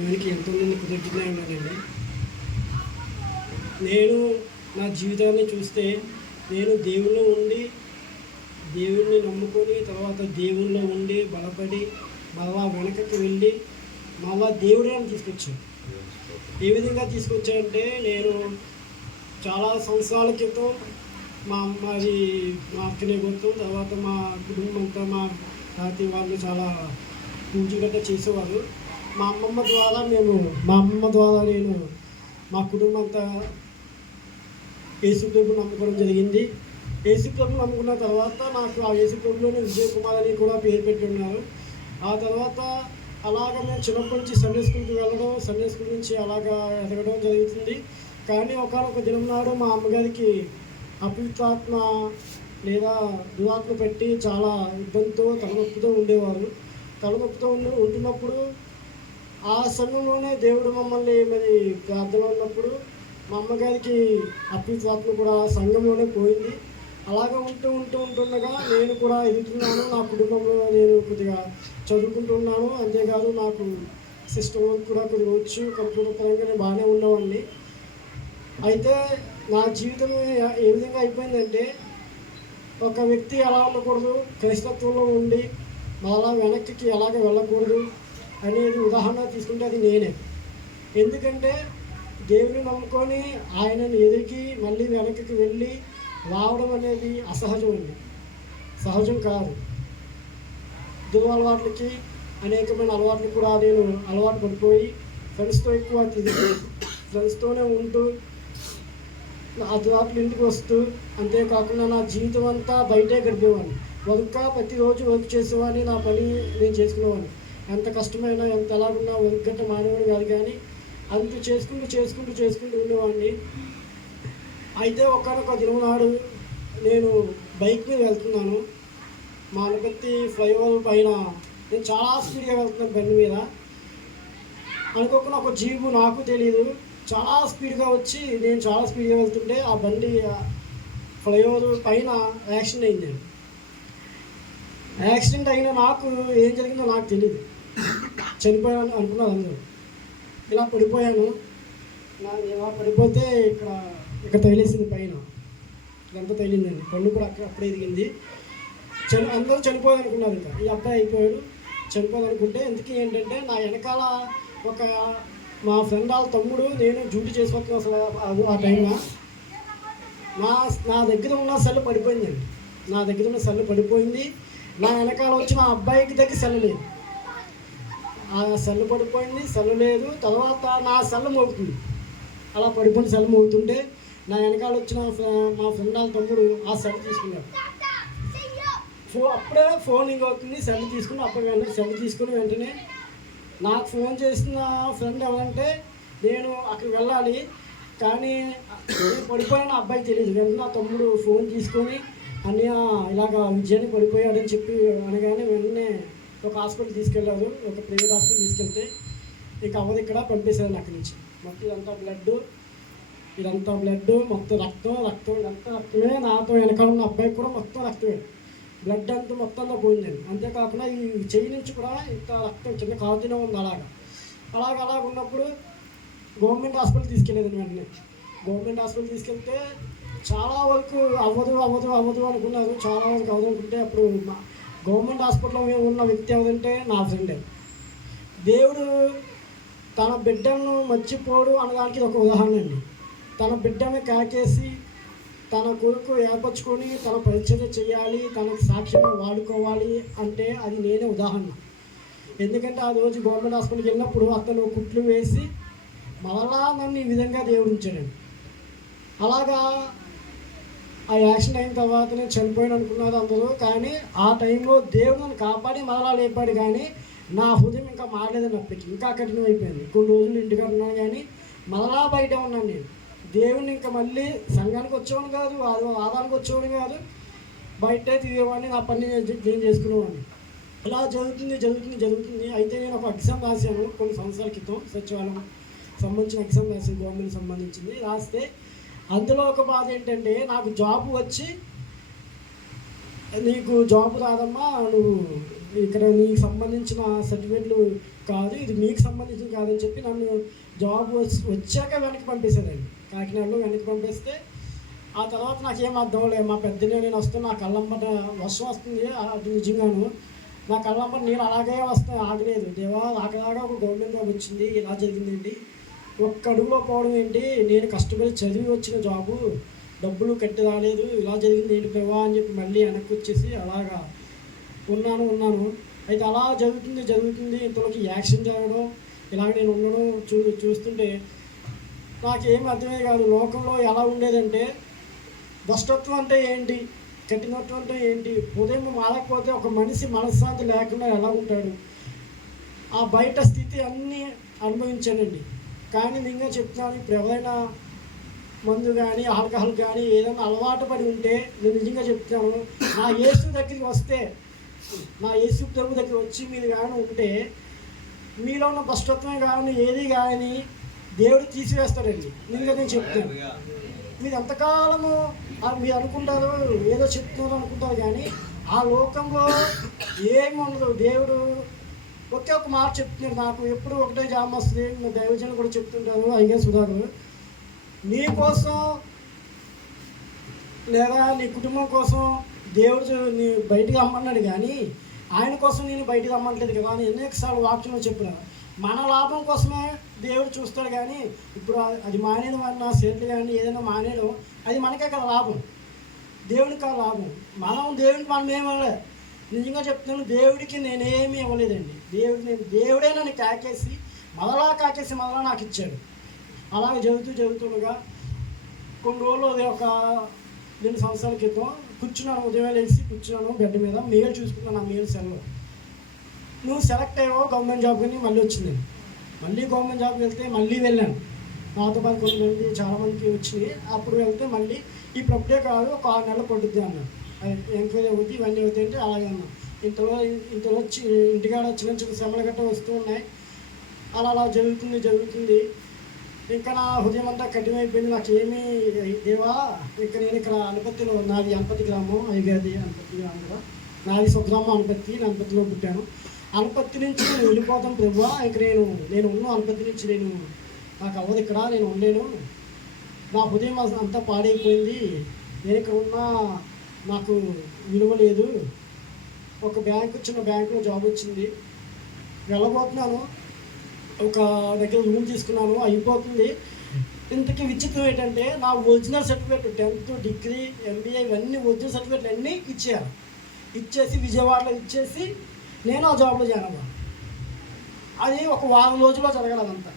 దేవునికి ఎంతోమంది కృతజ్ఞతగా ఉన్నానండి. నేను నా జీవితాన్ని చూస్తే నేను దేవుల్లో ఉండి దేవుణ్ణి నమ్ముకొని తర్వాత దేవుల్లో ఉండి బలపడి మళ్ళా వెనకకి వెళ్ళి మళ్ళా దేవుడే అని తీసుకొచ్చాను. ఏ విధంగా తీసుకొచ్చానంటే నేను చాలా సంవత్సరాల క్రితం మా అమ్మది మా అక్కనే గుర్తు తర్వాత మా కుటుంబం అంతా మా తాతయ్య వాళ్ళు చాలా పూజ గట్ట చేసేవారు. మా అమ్మమ్మ ద్వారా నేను మా కుటుంబం అంతా యేసుప్రభు నమ్ముకోవడం జరిగింది. యేసుప్రభు నమ్ముకున్న తర్వాత నాకు ఆ యేసుప్రభులోనే విజయ్ కుమార్ అని కూడా పేరు పెట్టి ఉన్నారు. ఆ తర్వాత అలాగ మేము చిన్నప్పటి నుంచి సండే స్కూల్కి వెళ్ళడం, సండే స్కూల్ నుంచి అలాగా ఎదగడం జరుగుతుంది. కానీ ఒకనొక దినం నాడు మా అమ్మగారికి అపవిత్రాత్మ లేదా దురాత్మ పెట్టి చాలా ఇబ్బందితో తలనొప్పితో ఉండేవారు. తలనొప్పితో ఉంటున్నప్పుడు ఆ సమయంలోనే దేవుడు మమ్మల్ని మరి ప్రార్థన ఉన్నప్పుడు మా అమ్మగారికి అపవిత్రాత్మ కూడా సంఘంలోనే పోయింది. అలాగ ఉంటుండగా నేను కూడా ఎదుగుతున్నాను. నా కుటుంబంలో నేను కొద్దిగా చదువుకుంటున్నాను. అంతేకాదు నాకు సిస్టమ్ వర్క్ కూడా కొద్దిగా వచ్చు. కంప్యూటర్ పరంగా నేను బాగానే ఉన్నవాడిని. అయితే నా జీవితం ఏ విధంగా అయిపోయిందంటే ఒక వ్యక్తి ఎలా ఉండకూడదు, క్రైస్తత్వంలో ఉండి మళ్ళా వెనక్కి ఎలాగ వెళ్ళకూడదు అనేది ఉదాహరణ తీసుకుంటే అది నేనే. ఎందుకంటే దేవుని నమ్ముకొని ఆయనను ఎదిగి మళ్ళీ వెనక్కి వెళ్ళి రావడం అనేది అసహజం అండి, సహజం కాదు. దురలవాట్లకి అనేకమైన అలవాట్లు కూడా నేను అలవాటు పడిపోయి ఫ్రెండ్స్తో ఎక్కువ తిరిగి ఫ్రెండ్స్తోనే ఉంటూ ఆ దురాత్మలు ఇంటికి వస్తూ అంతేకాకుండా నా జీవితం అంతా బయటే గడిపేవాడిని. ప్రతిరోజు వర్క్ చేసేవాడిని, నా పని నేను చేసుకునేవాడిని. ఎంత కష్టమైనా ఎంత ఎలాగున్నా వర్క్ గట్ట మానేవాడిని కాదు, కానీ అంత చేసుకుంటూ ఉండేవాడిని. అయితే ఒకనొక దినం నాడు నేను బైక్ మీద వెళ్తున్నాను. మా అనపత్తి ఫ్లైఓవర్ పైన నేను చాలా స్పీడ్గా వెళ్తున్నాను బండి మీద. అనుకోకుండా ఒక జీబు నాకు తెలియదు చాలా స్పీడ్గా వచ్చి నేను చాలా స్పీడ్గా వెళ్తుంటే ఆ బండి ఫ్లైఓవర్ పైన యాక్సిడెంట్ అయిందండి. యాక్సిడెంట్ అయిన నాకు ఏం జరిగిందో నాకు తెలియదు. చనిపోయాను అనుకున్నాను అందరూ. ఇలా పడిపోయాను. ఇలా పడిపోతే ఇక్కడ తగిలేసింది పైన, ఇదంతా తగిలిందండి. పళ్ళు కూడా అప్పుడే ఎదిగింది. అందరూ చనిపోయాను అనుకున్నారు. ఇంకా ఈ అబ్బాయి అయిపోయాడు చనిపోయాలనుకుంటే ఎందుకు ఏంటంటే నా వెనకాల ఒక మా ఫ్రెండ్ వాళ్ళ తమ్ముడు నేను డ్యూటీ చేసుకొస్తున్నాను. అసలు ఆ టైంలో నా దగ్గర ఉన్న సెల్ పడిపోయిందండి. నా దగ్గర ఉన్న సెల్ పడిపోయింది. నా వెనకాల వచ్చి నా అబ్బాయికి దగ్గర సెల్ లేదు. ఆ సెల్ పడిపోయింది, సెల్ లేదు. తర్వాత నా సెల్ మోగుతుంది. అలా పడిపోయిన సెల్ మోగుతుంటే నా వెనకాల వచ్చిన మా ఫ్రెండ్ వాళ్ళ తమ్ముడు ఆ సెల్ తీసుకున్నాడు. అప్పుడే ఫోన్ ఇంక అవుతుంది. సెల్ తీసుకుని వెంటనే నాకు ఫోన్ చేసిన ఫ్రెండ్ ఎవరంటే నేను అక్కడికి వెళ్ళాలి, కానీ నేను పడిపోయాను అబ్బాయికి తెలియదు. వెంటనే నా తమ్ముడు ఫోన్ తీసుకొని అన్నయ్య ఇలాగా విజయాన్ని పడిపోయాడని చెప్పి అనగానే వెంటనే ఒక హాస్పిటల్ తీసుకెళ్ళారు. ఒక ప్రైవేట్ హాస్పిటల్ తీసుకెళ్తే ఇక అవ్వదు, ఇక్కడ పంపేశారు అక్కడి నుంచి. మొత్తం ఇదంతా బ్లడ్ మొత్తం రక్తం ఇదంతా రక్తమే. నాతో వెనకాల ఉన్న అబ్బాయికి కూడా మొత్తం రక్తమే. బ్లడ్ అంతా మొత్తంలో పోయిందండి. అంతేకాకుండా ఈ చెయ్యి నుంచి కూడా ఇంత రక్తం చిన్న కాలుతూనే ఉంది. అలాగ ఉన్నప్పుడు గవర్నమెంట్ హాస్పిటల్ తీసుకెళ్ళేది. వెంటనే గవర్నమెంట్ హాస్పిటల్ తీసుకెళ్తే చాలా వరకు అవ్వదు అనుకున్నారు. చాలా వరకు అవ్వదు అనుకుంటే అప్పుడు గవర్నమెంట్ హాస్పిటల్లో ఉన్న వ్యక్తి ఎవరంటే నా ఫ్రెండే. దేవుడు తన బిడ్డను మర్చిపోడు అనడానికి ఒక ఉదాహరణ అండి. తన బిడ్డను కాకేసి తన కొడుకు ఏర్పరచుకొని తన పరిచర్య చేయాలి, తనకు సాక్ష్యంగా వాడుకోవాలి అంటే అది నేనే ఉదాహరణ. ఎందుకంటే ఆ రోజు గవర్నమెంట్ హాస్పిటల్కి వెళ్ళినప్పుడు అతను కుట్లు వేసి మరలా నన్ను ఈ విధంగా దేవుడు ఉంచాడండి. అలాగా ఆ యాక్సిడెంట్ అయిన తర్వాత నేను చనిపోయాను అనుకున్నారు అందరూ. కానీ ఆ టైంలో దేవుడు నన్ను కాపాడి మరలా లేపాడు. కానీ నా హృదయం ఇంకా మారలేదని అప్పటికి ఇంకా కఠినం అయిపోయింది. కొన్ని రోజులు ఇంటికాడ ఉన్నాను, కానీ మరలా బయట ఉన్నాను నేను. దేవుడిని ఇంకా మళ్ళీ సంఘానికి వచ్చేవాడిని కాదు, ఆదానికి వచ్చేవాడిని కాదు, బయట తిరిగేవాడిని, నా పని నేను చేసుకునేవాడిని. ఇలా జరుగుతుంది. అయితే నేను ఒక ఎగ్జామ్ రాశాను కొన్ని సంవత్సరాల క్రితం. సచివాలయం సంబంధించిన ఎగ్జామ్ రాశాను, గవర్నమెంట్ సంబంధించింది. రాస్తే అందులో ఒక బాధ ఏంటంటే నాకు జాబ్ వచ్చి నీకు జాబ్ రాదమ్మా, నువ్వు ఇక్కడ నీకు సంబంధించిన సర్టిఫికేట్లు కాదు, ఇది మీకు సంబంధించింది కాదని చెప్పి నన్ను జాబ్ వచ్చాక వెనక్కి పంపేశారండి. కాకినాడలో వెనక్కి పంపిస్తే ఆ తర్వాత నాకేం అర్థం లేదు. మా పెద్దనే నేను వస్తే నా కళ్ళంబట వర్షం వస్తుంది, అది నిజంగాను నా కళ్ళంబట నేను అలాగే వస్తాను, ఆగలేదు. దేవా ఆగలాగా ఒక గవర్నమెంట్ జాబ్ వచ్చింది, ఇలా జరిగిందండి, ఒక్క అడుగులో పోవడం ఏంటి, నేను కష్టపడి చదివి వచ్చిన జాబు డబ్బులు కట్టి రాలేదు, ఇలా జరిగింది ఏంటి ప్రభా అని చెప్పి మళ్ళీ వెనక్కి వచ్చేసి అలాగా ఉన్నాను. అయితే అలా జరుగుతుంది ఇంతలోకి యాక్షన్ జరగడం, ఇలాగ నేను ఉండడం చూస్తుంటే నాకేం అర్థమే కాదు. లోకంలో ఎలా ఉండేదంటే భ్రష్టత్వం అంటే ఏంటి, కఠినత్వం అంటే ఏంటి, ఉదయం మారకపోతే ఒక మనిషి మనశ్శాంతి లేకుండా ఎలా ఉంటాడు, ఆ బయట స్థితి అన్నీ అనుభవించానండి. కానీ నిజంగా చెప్తున్నాను, ఇప్పుడు ఎవరైనా మందు కానీ ఆల్కహాల్ కానీ ఏదైనా అలవాటు పడి ఉంటే నేను నిజంగా చెప్తున్నాను, నా యేసు దగ్గరికి వస్తే, నా యేసు ప్రభు దగ్గర వచ్చి మీరు కానీ ఉంటే మీలో ఉన్న భ్రష్టత్వమే కానీ ఏది కానీ దేవుడు తీసివేస్తాడండి. నిజంగా నేను చెప్తాను. మీరు ఎంతకాలము మీరు అనుకుంటారు ఏదో చెప్తున్నారు అనుకుంటారు, కానీ ఆ లోకంలో ఏమి ఉండదు. దేవుడు ఒకే ఒక మాట చెప్తున్నాడు నాకు, ఎప్పుడు ఒకటే జామ వస్తుంది. నా దైవజనులు కూడా చెప్తుంటారు, అయ్యే సుధాకర్, నీ కోసం లేదా నీ కుటుంబం కోసం దేవుడు నీ బయటికి రమ్మన్నాడు, కానీ ఆయన కోసం నేను బయటికి రమ్మట్లేదు కదా అని అనేకసార్లు వాక్యంలో చెప్పినాను. మన లాభం కోసమే దేవుడు చూస్తాడు, కానీ ఇప్పుడు అది మానేయడం వల్ల సేట్లు కానీ ఏదైనా మానేయడం అది మనకే కదా లాభం, దేవునికి కదా లాభం. దేవునికి మనం ఏమి ఇవ్వలేదు. నిజంగా చెప్తున్నాను, దేవుడికి నేనేమీ ఇవ్వలేదండి. దేవుడే నన్ను కాకేసి మరలా నాకు ఇచ్చాడు. అలాగే జరుగుతుండగా కొన్ని రోజులు ఒక 2 సంవత్సరాల క్రితం కూర్చున్నాను, ఉదయం లేచి కూర్చున్నాను బెడ్ మీద, మెయిల్ చూసుకున్నాను. నా మెయిల్ సెల్లో నువ్వు సెలెక్ట్ అయ్యావో గవర్నమెంట్ జాబ్ అని మళ్ళీ వచ్చింది. మళ్ళీ గవర్నమెంట్ జాబ్కి వెళ్తే మళ్ళీ వెళ్ళాను. నాతో పాటు కొంతమంది చాలామందికి వచ్చినాయి. అప్పుడు వెళ్తే మళ్ళీ ఇప్పుడు అప్పుడే కాదు, ఒక 6 నెలలు పడుద్ది అన్నాడు. ఎంక్వైరీ అవుతుంది, ఇవన్నీ అవుతాయి అంటే అలాగే అన్నా. ఇంతలో వచ్చి ఇంటికాడ చిన్న శ్రమలు గట్ట వస్తూ ఉన్నాయి. అలా జరుగుతుంది. ఇంకా నా హృదయం అంతా కఠినమైపోయింది. నాకేమీ దేవా, నేను ఇక్కడ అనుపత్తిలో, నాది అనుపత్తి గ్రామం, అయ్యగాది అనుపత్తి గ్రామం కదా, నాది స్వగ్రామం అనుపత్తిలో పుట్టాను. అనుపత్తి నుంచి నేను వెళ్ళిపోతాను ప్రభువా, ఇక నేను ఉన్న అనుపత్తి నుంచి నాకు అవ్వదు, ఇక్కడ నేను ఉండలేను, నా హృదయం అంతా పాడైపోయింది, నేను ఇక్కడ ఉన్నా నాకు విలువ లేదు. ఒక చిన్న బ్యాంకులో జాబ్ వచ్చింది, వెళ్ళబోతున్నాను. ఒక దగ్గర రూమ్ తీసుకున్నాను, అయిపోతుంది. ఇంతకీ విచిత్రం ఏంటంటే నా original certificate 10th degree MBA ఇవన్నీ ఒరిజినల్ సర్టిఫికేట్లు అన్నీ ఇచ్చేసి విజయవాడలో ఇచ్చేసి నేను ఆ జాబ్లో జాయిన్ అవ్వాలి. అది ఒక వారం రోజుల్లో జరగాలి. అదంతా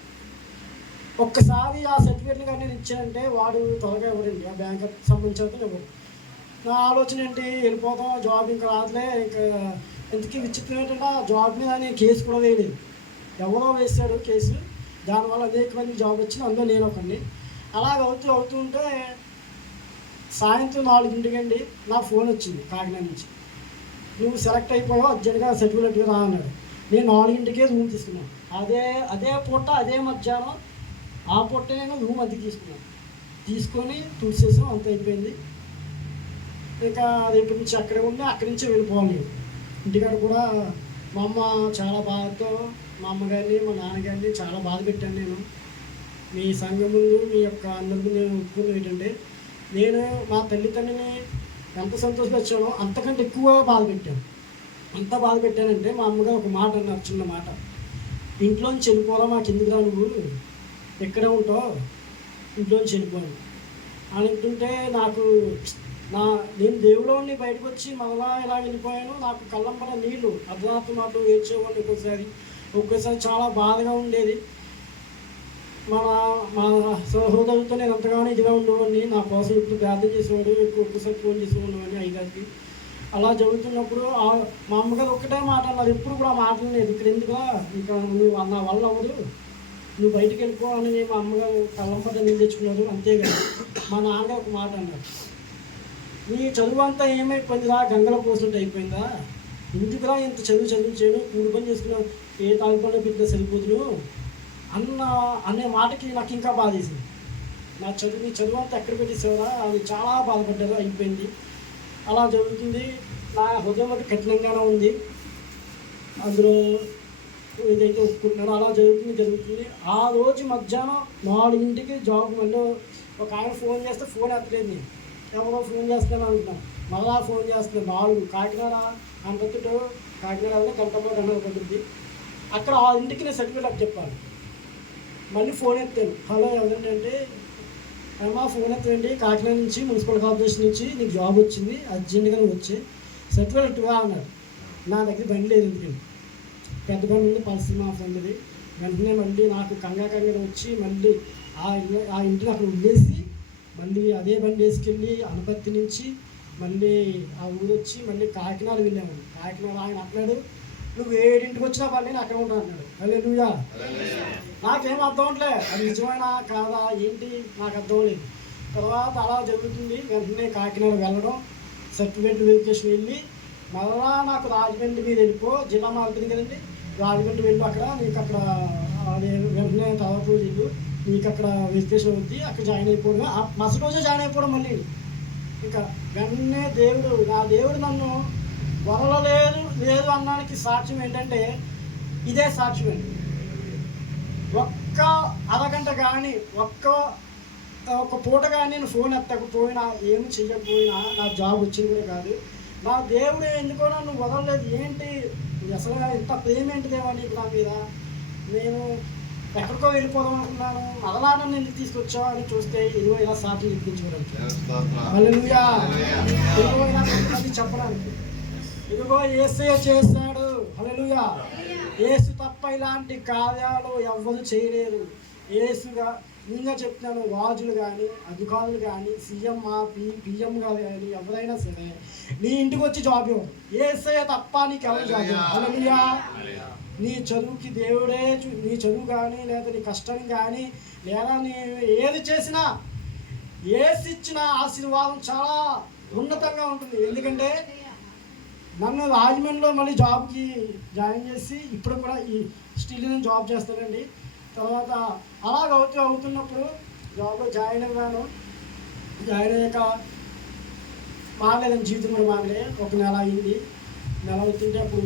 ఒక్కసారి ఆ సర్టిఫికేట్లు కానీ నేను ఇచ్చానంటే వాడు త్వరగా ఇవ్వడండి, ఆ బ్యాంక్ సంబంధించిన ఇవ్వడు. నా ఆలోచన ఏంటి, వెళ్ళిపోతాం, జాబ్ ఇంకా రాదులే. ఇంకా ఇంతకీ విచిత్రం ఏంటంటే ఆ జాబ్ మీద నేను కేసు కూడా వేయలేదు, ఎవరో వేశాడు కేసు. దానివల్ల అనేక మంది జాబ్ వచ్చింది, అందులో నేను ఒకరిని. అలాగ అవుతుంటే సాయంత్రం 4ంటికండి నా ఫోన్ వచ్చింది కాకినాడ నుంచి, నువ్వు సెలెక్ట్ అయిపోయావు, అర్జెంట్గా సర్టిఫికేట్గా రా అన్నాడు. నేను 4ంటికే రూమ్ తీసుకున్నాను. అదే పూట అదే మధ్యాహ్నం ఆ పూట నేను రూమ్ అద్దెకి తీసుకొని తుడిసేసాం, అంత అయిపోయింది. ఇంకా రేపు నుంచి అక్కడే ఉండి అక్కడి నుంచి వెళ్ళిపోవాలి. ఇంటికాడ కూడా మా అమ్మ చాలా బాధతో, మా అమ్మగారిని మా నాన్నగారిని చాలా బాధ పెట్టాను. నేను మీ సంఘం ముందు మీ యొక్క అందరి నేను ఒప్పుకున్నది ఏంటంటే, నేను మా తల్లిదండ్రులని ఎంత సంతోషపరిచానో అంతకంటే ఎక్కువ బాధ పెట్టాను. అంత బాధ పెట్టానంటే మా అమ్మగారు ఒక మాట అన్నారు, చిన్న మాట, ఇంట్లోంచి వెళ్ళిపోరా, మాకు ఎందుకురా, నువ్వు ఎక్కడ ఉంటావు, ఇంట్లోంచి వెళ్ళిపోను అని అంటుంటే నేను దేవుడిని బయటకు వచ్చి మళ్ళా ఇలా వెళ్ళిపోయాను. నాకు కళ్ళంపల నీళ్ళు అర్ధరాత్రి మాటలు ఏడ్చేవాడిని. ఒక్కోసారి చాలా బాధగా ఉండేది. మా సహోదరులతో నేను ఎంతగానో ఇదిగా ఉండేవాడిని, నా కోసం ఇప్పుడు ప్రార్థన చేసేవాడు, ఒక్కసారి ఫోన్ చేసేవాడిని అయ్యగారికి. అలా జరుగుతున్నప్పుడు మా అమ్మగారు ఒక్కటే మాట అన్నారు, ఎప్పుడు కూడా మాట్లాడలేదు, ఇక్కడ ఎందుకుగా, ఇంకా నువ్వు నా వల్ల అవ్వదు, నువ్వు బయటికి వెళ్ళిపో అని మా అమ్మగారు కళ్ళంపట నీళ్ళు తెచ్చుకున్నారు. అంతేగాని మా నాన్నగారు ఒక మాట అన్నారు, నీ చదువు అంతా ఏమైపోయిందిరా, గంగలో పోసినట్టు అయిపోయిందా, ఎందుకురా ఇంత చదివించాను, కూలి పని చేసుకున్నావు, ఏ తాగుపడిన పెట్టినా సరిపోతును అనే మాటకి నాకు ఇంకా బాధేసింది. నీ చదువు అంతా ఎక్కడ పెట్టేసేవారా, అది చాలా బాధపడ్డారు, అయిపోయింది. అలా జరుగుతుంది. నా హృదయం కఠినంగానే ఉంది. అందులో ఏదైతే ఒప్పుకుంటున్నారో అలా జరుగుతుంది. ఆ రోజు మధ్యాహ్నం 4ంటికి జాబ్ మళ్ళీ ఒక ఆయన ఫోన్ చేస్తే ఫోన్ ఎత్తలేదు. నేను ఎవరో ఫోన్ చేస్తాను అంటున్నాను, మళ్ళా ఫోన్ చేస్తున్నాను 4 కాకినాడ అంతతో కాకినాడ కంటంలో గంటలు పడుతుంది. అక్కడ 6ంటికి నేను సర్టిఫికేట్ చెప్పాను. మళ్ళీ ఫోన్ ఎత్తాను, హలో ఎవరండి అంటే, అమ్మా ఫోన్ ఎత్తండి, కాకినాడ నుంచి మున్సిపల్ కార్పొరేషన్ నుంచి నీకు జాబ్ వచ్చింది, అర్జెంట్గా వచ్చి సర్టిఫికేట్ ఇవ్వా అన్నాడు. నా దగ్గర బండి లేదు, ఎందుకండి పెద్ద బండి ఉంది, పరిస్థితి మా ఫ్రెండ్ది. వెంటనే మళ్ళీ నాకు కంగారు వచ్చి మళ్ళీ ఆ ఇంటిని అక్కడ వదిలేసి మళ్ళీ అదే బండి వేసుకెళ్ళి అనపత్తి నుంచి మళ్ళీ ఆ ఊరు వచ్చి మళ్ళీ కాకినాడ వెళ్ళాము. కాకినాడ ఆయన అన్నాడు, నువ్వు 7ంటికి వచ్చినా పని నేను అక్కడ ఉంటాను అన్నాడు. హల్లెలూయా. నాకేం అర్థం అవట్లే, అది నిజమైనా కాదా ఏంటి నాకు అర్థం లేదు. తర్వాత అలా జరుగుతుంది. వెంటనే కాకినాడ వెళ్ళడం, సర్టిఫికేట్ వెరిఫికేషన్ వెళ్ళి మళ్ళా నాకు రాజమండ్రి మీద వెళ్ళిపో, జిల్లా మారుతుంది కదండి, రాజమండ్రి వెళ్ళి అక్కడ నీకు అక్కడ వెంటనే తర్వాత వెళ్ళు, నీకు అక్కడ వెరిఫికేషన్ అవుద్ది, అక్కడ జాయిన్ అయిపోవడం. మరుసటి రోజే జాయిన్ అయిపోవడం. మళ్ళీ ఇంకా వెంటనే నా దేవుడు నన్ను వదలలేదు అన్నానికి సాక్ష్యం ఏంటంటే ఇదే సాక్ష్యం అండి. ఒక్క అరగంట కానీ ఒక్క పూట కానీ నేను ఫోన్ ఎత్తకపోయినా ఏమి చెయ్యకపోయినా నా జాబ్ వచ్చింది కూడా కాదు. నా దేవుడు ఎందుకో నన్ను వదలలేదు. ఏంటి అసలు ఇంత ప్రేమ ఏంటిదేమో నీకు నా మీద, నేను ఎక్కడికో వెళ్ళిపోదాం అనుకున్నాను, మరలా నన్ను ఎందుకు తీసుకొచ్చావు అని చూస్తే ఇదిగో ఇలా సాక్షి ఇప్పించుకోవడానికి, హల్లెలూయా, ఇదిగో ఇలా చెప్పడానికి, ఇదిగో యేసయ్య చేశాడు, హల్లెలూయా. యేసు తప్ప ఇలాంటి కార్యాలు ఎవ్వరు చేయలేరు. యేసుగా ఇంకా చెప్తున్నాను, రాజులు కానీ అధికారులు కానీ పిఎం గారు కానీ ఎవరైనా సరే నీ ఇంటికి వచ్చి జాబ్ ఇవ్వరు. యేసయ్య తప్ప నీకు ఎవరు జాబ్ ఇవ్వరు, హల్లెలూయా. నీ చదువుకి దేవుడే, నీ చదువు కానీ లేదా నీ కష్టం కానీ లేదా నీ ఏది చేసినా యేసు ఇచ్చిన ఆశీర్వాదం చాలా ఉన్నతంగా ఉంటుంది. ఎందుకంటే నన్ను రాజమండ్రిలో మళ్ళీ జాబ్కి జాయిన్ చేసి ఇప్పుడు కూడా ఈ స్టిల్ నేను జాబ్ చేస్తానండి. తర్వాత అలాగ అవుతున్నప్పుడు జాబ్లో జాయిన్ అయ్యాను. జాయిన్ అయ్యాక మారలేదని జీవితం కూడా మారలే. 1 నెల అయింది. నెల అవుతుంటే అప్పుడు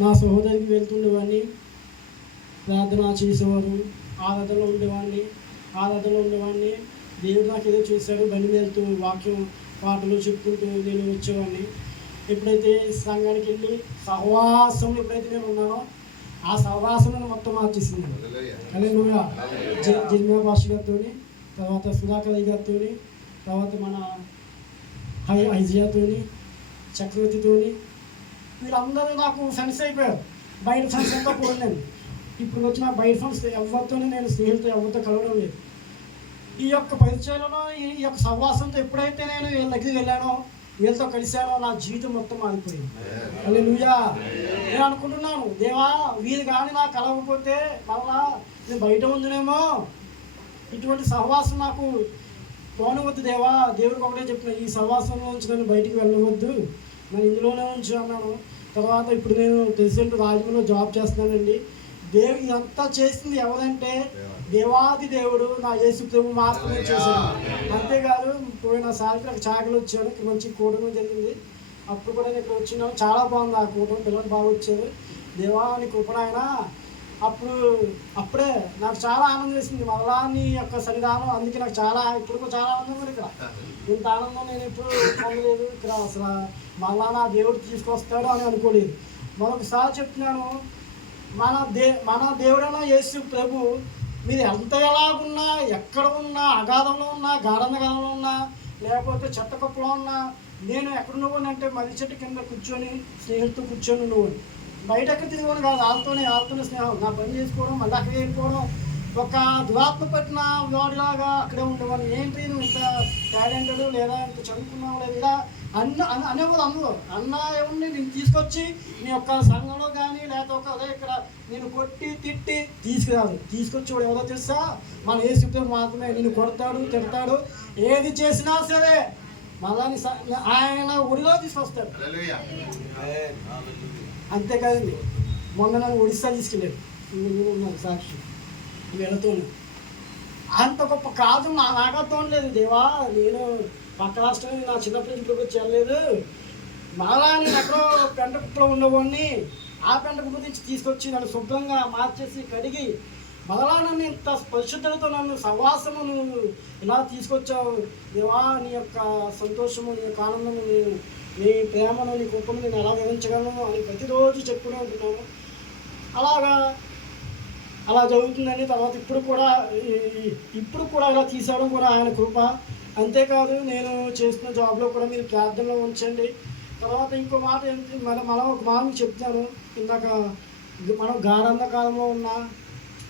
నా సహోదరికి వెళ్తుండేవాడిని, ప్రార్థన చేసేవారు, ఆరాధనలో ఉండేవాడిని. దేవుడు నాకు ఏదో చేశాడు, బండి వెళ్తూ వాక్యం పాటలు చెప్పుకుంటూ నేను వచ్చేవాడిని. ఎప్పుడైతే సంఘానికి వెళ్ళి సహవాసంలో ఎప్పుడైతే నేను ఉన్నానో ఆ సహవాసంలో మొత్తం మార్చేసింది. హల్లెలూయా. జిల్మా పాస్టర్ గారితో, తర్వాత సుధాకర్ గారితో, తర్వాత మన ఐజియాతో, చక్రవర్తితో, వీళ్ళందరూ నాకు ఫ్రెండ్స్ అయిపోయారు. బయట ఫ్రెండ్స్ అంతా పోయినాను. ఇప్పుడు వచ్చిన బయట ఫ్రెండ్స్ ఎవరితోనే నేను స్నేహితులతో ఎవరితో కలవడం లేదు. ఈ యొక్క పరిచయంలో ఈ యొక్క సహవాసంతో ఎప్పుడైతే నేను వీళ్ళ దగ్గరికి వెళ్ళానో, వీళ్ళతో కలిశానో నా జీవితం మొత్తం మారిపోయింది. హల్లెలూయా. నేను అనుకుంటున్నాను, దేవా వీళ్ళు కానీ నాకు కలవకపోతే మళ్ళా నేను బయట ఉందినేమో, ఇటువంటి సహవాసం నాకు పోనవద్దు దేవా. దేవుడికి ఒకటే చెప్తున్నాను, ఈ సహవాసంలో నుంచి నన్ను బయటికి వెళ్ళవద్దు, నేను ఇందులోనే ఉంచు అన్నాను. తర్వాత ఇప్పుడు నేను ప్రెసిడెంట్ రాజమండ్రిలో జాబ్ చేస్తున్నానండి. ఇదంతా చేసింది ఎవరంటే దేవాది దేవుడు, నా యేసు ప్రభు మాత్రమే చేశాను. అంతేకాదు పోయినసారి నాకు చాకలు వచ్చాను, ఇక్కడ మంచి కూటమి జరిగింది. అప్పుడు కూడా నేను ఇక్కడ వచ్చినాను, చాలా బాగుంది ఆ కూటమి, పిల్లలు బాగా వచ్చారు. దేవాని కృపణాయన అప్పుడే నాకు చాలా ఆనందం వేసింది, మళ్ళా నీ యొక్క సన్నిధానం. అందుకే నాకు ఇప్పుడు చాలా ఆనందం ఉంది. ఇక్కడ ఇంత ఆనందం నేను ఎప్పుడు పొందలేదు. ఇక్కడ అసలు మళ్ళా నా దేవుడు తీసుకొస్తాడు అని అనుకోలేదు. మరొకసారి చెప్తున్నాను, మన దేవుడైన యేసు ప్రభు మీరు ఎంత ఎలాగున్నా, ఎక్కడ ఉన్నా, అగాధంలో ఉన్నా, గాఢంలో ఉన్నా, లేకపోతే చెత్త కుప్పలో ఉన్నా, నేను ఎక్కడ నువ్వు అంటే మది చెట్టు కింద కూర్చొని స్నేహితులతో కూర్చొని నువ్వు బయట ఎక్కడ తిరిగిపోను కాదు, వాళ్ళతోనే స్నేహం, నా పని చేసుకోవడం, మళ్ళీ అక్కడికి వెళ్ళిపోవడం, ఒక దురాత్మ పట్టిన వాడిలాగా అక్కడే ఉండేవాళ్ళు. ఏంటి నువ్వు ఇంత టాలెంటెడ్ లేదా ఇంత చదువుకున్నావు లేదా ఇలా అనేవారు అందరూ. ఏముంది నేను తీసుకొచ్చి నీ యొక్క సంఘంలో కానీ లేకపోతే అదే ఇక్కడ నేను కొట్టి తిట్టి తీసుకొచ్చి వాడు ఎవరో తెలుసా, మన యేసు మాత్రమే. నిన్ను కొడతాడు, తిడతాడు, ఏది చేసినా సరే మళ్ళా ఆయన ఒడిలో తీసుకొస్తాడు. అంతేకాదండి, మొన్న నన్ను ఒడిస్సా తీసుకెళ్ళాడు, ఉన్నారు సాక్షి వీళ్ళతోనే. అంత గొప్ప కాదు, నాకు అర్థం లేదు. దేవా నేను పక్క రాష్ట్రం నా చిన్నప్పటి నుంచి ఇప్పుడు చేయలేదు, మళ్ళా నేను ఎక్కడో పెంట కుప్పలో ఉండేవాడిని, ఆ పెంట కుప్ప నుంచి తీసుకొచ్చి నన్ను శుభ్రంగా మార్చేసి కడిగి మరలా నన్ను ఇంత పరిశుద్ధతతో నన్ను సహవాసము నువ్వు ఇలా తీసుకొచ్చావు దేవా. నీ యొక్క సంతోషము, నీ యొక్క ఆనందము, నీ ప్రేమను, నీ కృపను నేను ఎలా వివరించగలను అని ప్రతిరోజు చెప్పుకుంటూ ఉంటున్నాను. అలా జరుగుతుందని తర్వాత ఇప్పుడు కూడా ఇలా తీసుకోవడం కూడా ఆయన కృప. అంతేకాదు నేను చేస్తున్న జాబ్లో కూడా మీరు ప్రార్థనలో ఉంచండి. తర్వాత ఇంకో మాట ఏంటి, మనం ఒక మాట చెప్తాను. ఇందాక మనం గాఢంధకాలంలో ఉన్నా,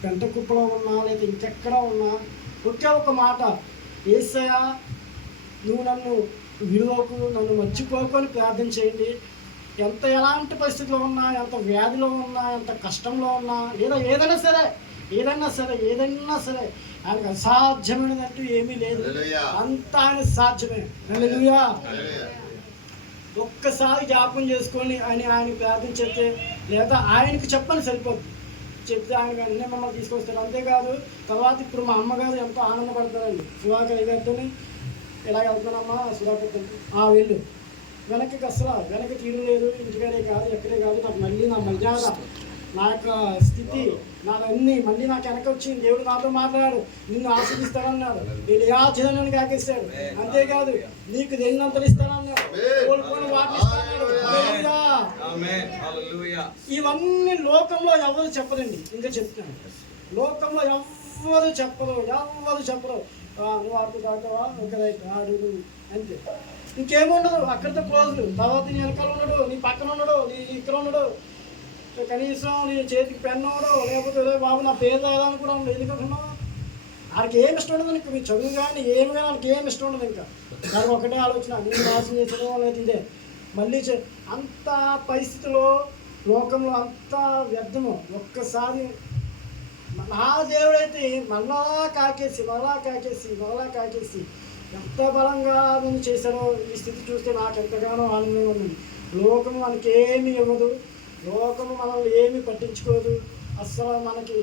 పెంట కుప్పలో ఉన్నా, లేదా ఇంకెక్కడ ఉన్నా ఒకే ఒక మాట, యేసయ్యా నువ్వు నన్ను విలువకు, నన్ను మర్చిపోకొని ప్రార్థన చేయండి. ఎలాంటి పరిస్థితిలో ఉన్నా, ఎంత వ్యాధిలో ఉన్నా, ఎంత కష్టంలో ఉన్నా, లేదా ఏదైనా సరే ఆయనకు అసాధ్యమైనదంటూ ఏమీ లేదు. అంతా ఆయన సాధ్యమే. హల్లెలూయా. ఒక్కసారి జ్ఞాపకం చేసుకొని ఆయన ప్రార్థన చెప్తే, లేదా ఆయనకు చెప్పని సరిపోద్ది. చెప్తే ఆయన వెంటనే మమ్మల్ని తీసుకొస్తారు. అంతేకాదు తర్వాత ఇప్పుడు మా అమ్మగారు ఎంతో ఆనందపడతారండి. సుధాకర్ గారితో ఇలా వెళ్తున్నానమ్మా, సుధాకర్ వెళ్ళు, వెనక్కి తీరు లేదు, ఇంటికాడే కాదు, ఎక్కడే కాదు, నాకు మళ్ళీ నా మర్యాద, నా యొక్క స్థితి, నాదన్నీ మళ్ళీ నాకు వెనక వచ్చింది. దేవుడు నాతో మాట్లాడాడు, నిన్ను ఆశీర్దిస్తానన్నాడు, నేను యాచనని కాకేస్తాడు. అంతేకాదు నీకు దేన్నంతలు ఇస్తానన్నాడు, కోల్పోయిన వాటిని ఇస్తానన్నాడు. ఇవన్నీ లోకంలో ఎవరు చెప్పదండి. ఇంకా చెప్తున్నాను, లోకంలో ఎవ్వరు చెప్పరు. నువ్వు ఆడుతూ తాగుతావా, ఒక ఆడు అంతే, ఇంకేముండదు. అక్కడితో క్లోజ్. తర్వాత నీ వెనకాల ఉండడు, నీ పక్కన ఉండడు, నీ ఇక్కడ ఉండడు, కనీసం నీ చేతికి పెన్ను ఉండడు, లేకపోతే బాబు నా పేరు రాదని కూడా ఉండదు. ఎందుకంటున్నావు? వాళ్ళకి ఏమి ఇష్టం ఉండదు. నీకు మీ చదువు కానీ ఏమి కానీ వాళ్ళకి ఏమి ఇష్టం ఉండదు. ఇంకా దానికి ఒకటే ఆలోచన, నేను నాశనం చేసడం లేదు. ఇదే మళ్ళీ అంత పరిస్థితిలో లోకంలో అంత వ్యర్థము. ఒక్కసారి నా దేవుడైతే మళ్ళా కాకేసి ఎంత బలంగా నన్ను చేశారో. ఈ స్థితి చూస్తే నాకు ఎంతగానో ఆనందంగా ఉంది. లోకము మనకి ఏమి ఇవ్వదు, లోకము మనల్ని ఏమి పట్టించుకోదు. అస్సలు మనకి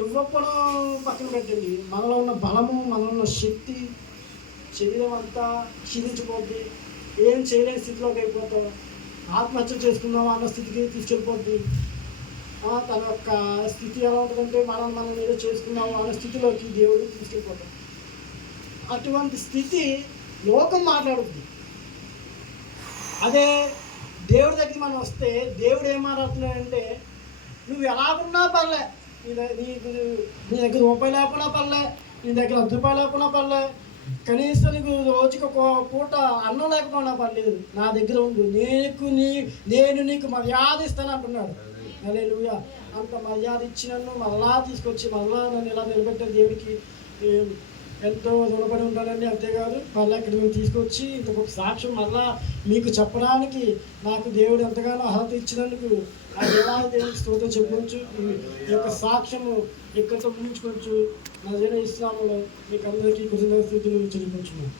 ఇవ్వకుండా పక్కన పెట్టండి, మనలో ఉన్న బలము, మనలో ఉన్న శక్తి, శరీరం అంతా క్షీణించిపోద్ది. ఏం చేయలేని స్థితిలోకి అయిపోతాం. ఆత్మహత్య చేసుకుందాం అన్న స్థితికి తీసుకెళ్ళిపోద్ది. తన యొక్క స్థితి ఎలా ఉంటుందంటే మనం ఏదో చేసుకున్నాము అన్న స్థితిలోకి దేవుడు తీసుకెళ్ళిపోతాం. అటువంటి స్థితి లోకం మాట్లాడుతుంది. అదే దేవుడి దగ్గర మనం వస్తే దేవుడు ఏం మాట్లాడుతున్నాడంటే, నువ్వు ఎలాగున్నా పర్లే, నీ దగ్గర రూపాయి లేకపోయినా పర్లే, నీ దగ్గర 10 రూపాయలు లేకపోయినా పర్లే, కనీసం నీకు రోజుకి ఒక పూట అన్నం లేకపోయినా పర్లేదు, నా దగ్గర ఉండు, నేను నీకు మర్యాద ఇస్తాను అంటున్నాడు. హల్లెలూయా. అంత మర్యాద ఇచ్చి నన్ను మళ్ళా తీసుకొచ్చి నన్ను ఇలా నిలబెట్టే దేవుడికి ఎంతో రుణపడి ఉంటానండి. అంతేకాదు మళ్ళీ ఇక్కడ మేము తీసుకొచ్చి ఇంత గొప్ప సాక్ష్యం మళ్ళా మీకు చెప్పడానికి నాకు దేవుడు ఎంతగానో అర్హత ఇచ్చినందుకు ఆ దేవాలయ దేవుడికి స్తోత్రం చెప్పుకోవచ్చు. ఈ యొక్క సాక్ష్యము ఇక్కడితో ముగించుకోవచ్చు. నజరేయుడైన యేసు నామములో మీకు అందరికీ కృతజ్ఞతాస్తుతులు చెల్లించుకుంటున్నాను.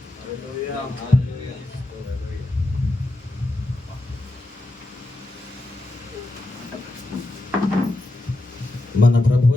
మన ప్రభు